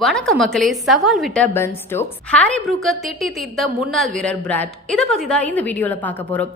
வணக்கம் மக்களே சவால் விட்ட பென் ஸ்டோக்ஸ் ஹாரி ப்ரூக்கர் திட்டி தீர்த்த முன்னாள் வீரர் பிராட். இதை பத்தி தான் இந்த வீடியோல பார்க்க போறோம்.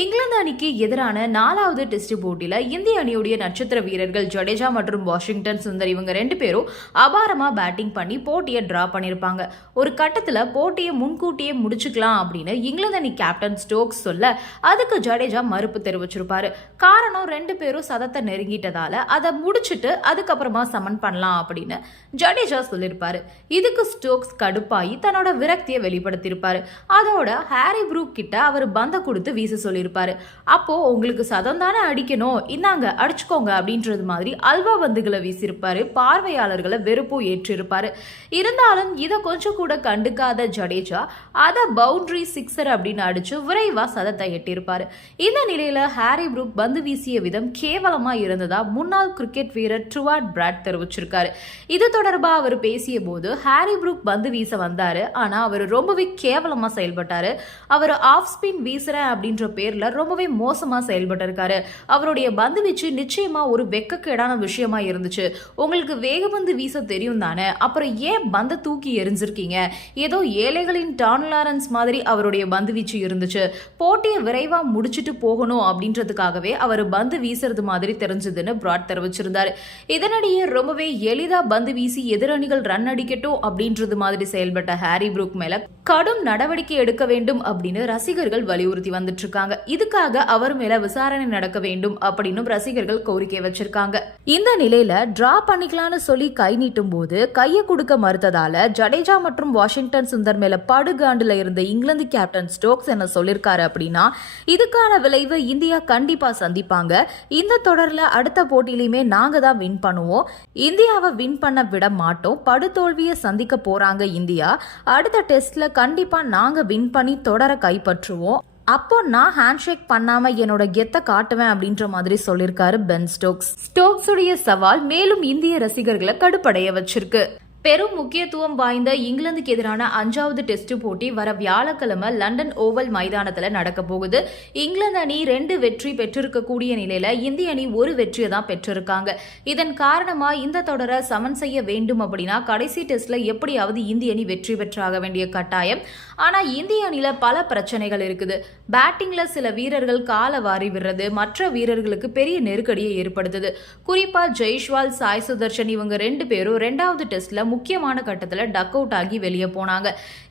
இங்கிலாந்து அணிக்கு எதிரான நாலாவது டெஸ்ட் போட்டியில இந்திய அணியுடைய நட்சத்திர வீரர்கள் ஜடேஜா மற்றும் வாஷிங்டன் சுந்தர் இவங்க ரெண்டு பேரும் அபாரமா பேட்டிங் பண்ணி போட்டியை டிரா பண்ணியிருப்பாங்க. ஒரு கட்டத்துல போட்டியை முன்கூட்டியே முடிச்சுக்கலாம் அப்படின்னு இங்கிலாந்து அணி கேப்டன் ஸ்டோக்ஸ் சொல்ல அதுக்கு ஜடேஜா மறுப்பு தெரிவிச்சிருப்பாரு. காரணம் ரெண்டு பேரும் சதத்தை நெருங்கிட்டதால அதை முடிச்சுட்டு அதுக்கப்புறமா சமன் பண்ணலாம் அப்படின்னு ஜடேஜா சொல்லியிருப்பாரு. இதுக்கு ஸ்டோக்ஸ் கடுப்பாகி தன்னோட விரக்தியை வெளிப்படுத்தியிருப்பாரு. அதோட ஹாரி ப்ரூக் கிட்ட அவர் பந்த கொடுத்து வீச சொல்லி சொல்லியிருப்பாரு. அப்போ உங்களுக்கு சதம் தானே அடிக்கணும்? இந்தாங்க அடிச்சுக்கோங்க அப்படின்றது மாதிரி அல்வா பந்துகளை வீசியிருப்பாரு. பார்வையாளர்களை வெறுப்பும் ஏற்றிருப்பாரு. இருந்தாலும் இதை கொஞ்சம் கூட கண்டுக்காத ஜடேஜா அதை பவுண்டரி சிக்ஸர் அப்படின்னு அடிச்சு விரைவா சதத்தை எட்டியிருப்பாரு. இந்த நிலையில ஹாரி புரூக் பந்து வீசிய விதம் கேவலமா இருந்ததா முன்னாள் கிரிக்கெட் வீரர் ட்ருவாட் பிராட் தெரிவிச்சிருக்காரு. இது தொடர்பா அவர் பேசிய போது ஹாரி புரூக் பந்து வீச வந்தாரு. ஆனா அவர் ரொம்பவே கேவலமா செயல்பட்டாரு. அவர் ஆஃப் ஸ்பின் வீசுறேன் அப்படின்ற பேர் பேர்ல ரொம்பவே மோசமா செயல்பட்டிருக்காரு. அவருடைய பந்து வீச்சு நிச்சயமா ஒரு வெக்கக்கேடான விஷயமா இருந்துச்சு. உங்களுக்கு வேகபந்து வீச தெரியும் தானே? அப்புறம் ஏன் பந்த தூக்கி எரிஞ்சிருக்கீங்க ஏதோ ஏழைகளின் டான் லாரன்ஸ் மாதிரி அவருடைய பந்து வீச்சு இருந்துச்சு. போட்டியை விரைவா முடிச்சிட்டு போகணும் அப்படின்றதுக்காகவே அவர் பந்து வீசுறது மாதிரி தெரிஞ்சதுன்னு பிராட் தெரிவிச்சிருந்தார். இதனிடையே ரொம்பவே எளிதா பந்து வீசி எதிரணிகள் ரன் அடிக்கட்டும் அப்படின்றது மாதிரி செயல்பட்ட ஹாரி புரூக் மேல கடும் நடவடிக்கை எடுக்க வேண்டும் அப்படின்னு ரசிகர்கள் வலியுறுத்தி வந்துட்டு இருக்காங்க. இதுக்காக அவர் மேல விசாரணை நடக்க வேண்டும் அப்படின்னு ரசிகர்கள் கோரிக்கை வச்சிருக்காங்க. இந்த நிலையில டிரா பண்ணிக்கலாம்னு சொல்லி கை நீட்டும் போது கையை கொடுக்க மறுத்ததால ஜடேஜா மற்றும் வாஷிங்டன் சுந்தர் மேல படுகாண்டுல இருந்த இங்கிலாந்து கேப்டன் ஸ்டோக்ஸ் என்ன சொல்லிருக்காரு அப்படின்னா இதுக்கான விளைவு இந்தியா கண்டிப்பா சந்திப்பாங்க. இந்த தொடர்ல அடுத்த போட்டியிலுமே நாங்க தான் வின் பண்ணுவோம். இந்தியாவை வின் பண்ண விட மாட்டோம். படுதோல்வியை சந்திக்க போறாங்க இந்தியா. அடுத்த டெஸ்ட்ல கண்டிப்பா நாங்க வின் பண்ணி தொடர கைப்பற்றுவோம். அப்போ நான் ஹேண்ட்ஷேக் பண்ணாம என்னோட கெத்த காட்டுவேன் அப்படின்ற மாதிரி சொல்லியிருக்காரு பென் ஸ்டோக்ஸ். ஸ்டோக்ஸுடைய சவால் மேலும் இந்திய ரசிகர்களை கடுப்படைய வச்சிருக்கு. பெரும் முக்கியத்துவம் வாய்ந்த இங்கிலாந்துக்கு எதிரான அஞ்சாவது டெஸ்ட் போட்டி வர வியாழக்கிழமை லண்டன் ஓவல் மைதானத்தில் நடக்க போகுது. இங்கிலாந்து அணி ரெண்டு வெற்றி பெற்றிருக்கக்கூடிய நிலையில இந்திய அணி ஒரு வெற்றியை தான் பெற்றிருக்காங்க. இதன் காரணமா இந்த தொடரை சமன் செய்ய வேண்டும் அப்படின்னா கடைசி டெஸ்ட்ல எப்படியாவது இந்திய அணி வெற்றி பெற்றாக வேண்டிய கட்டாயம். ஆனா இந்திய அணியில பல பிரச்சனைகள் இருக்குது. பேட்டிங்ல சில வீரர்கள் கால வாரி விடுறது மற்ற வீரர்களுக்கு பெரிய நெருக்கடியை ஏற்படுத்துது. குறிப்பா ஜெய்ஷ்வால் சாய் சுதர்ஷன் இவங்க ரெண்டு பேரும் ரெண்டாவது டெஸ்ட்ல முக்கியமான கட்டத்தில் டக் அவுட் ஆகி வெளியே போனாங்க.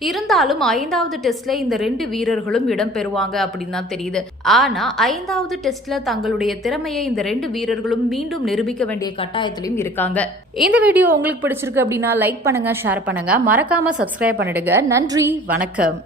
இருந்தாலும் ஐந்தாவது டெஸ்ட்ல இந்த ரெண்டு வீரர்களும் இடம் பெறுவாங்க அப்படின்னு தான் தெரியுது. ஆனா ஐந்தாவது டெஸ்ட்ல தங்களுடைய திறமையை இந்த ரெண்டு வீரர்களும் மீண்டும் நிரூபிக்க வேண்டிய கட்டாயத்திலும் இருக்காங்க. இந்த வீடியோ உங்களுக்கு பிடிச்சிருக்கு அப்படின்னா லைக் பண்ணுங்க ஷேர் பண்ணுங்க. மறக்காம சப்ஸ்கிரைப் பண்ணிடுங்க. நன்றி வணக்கம்.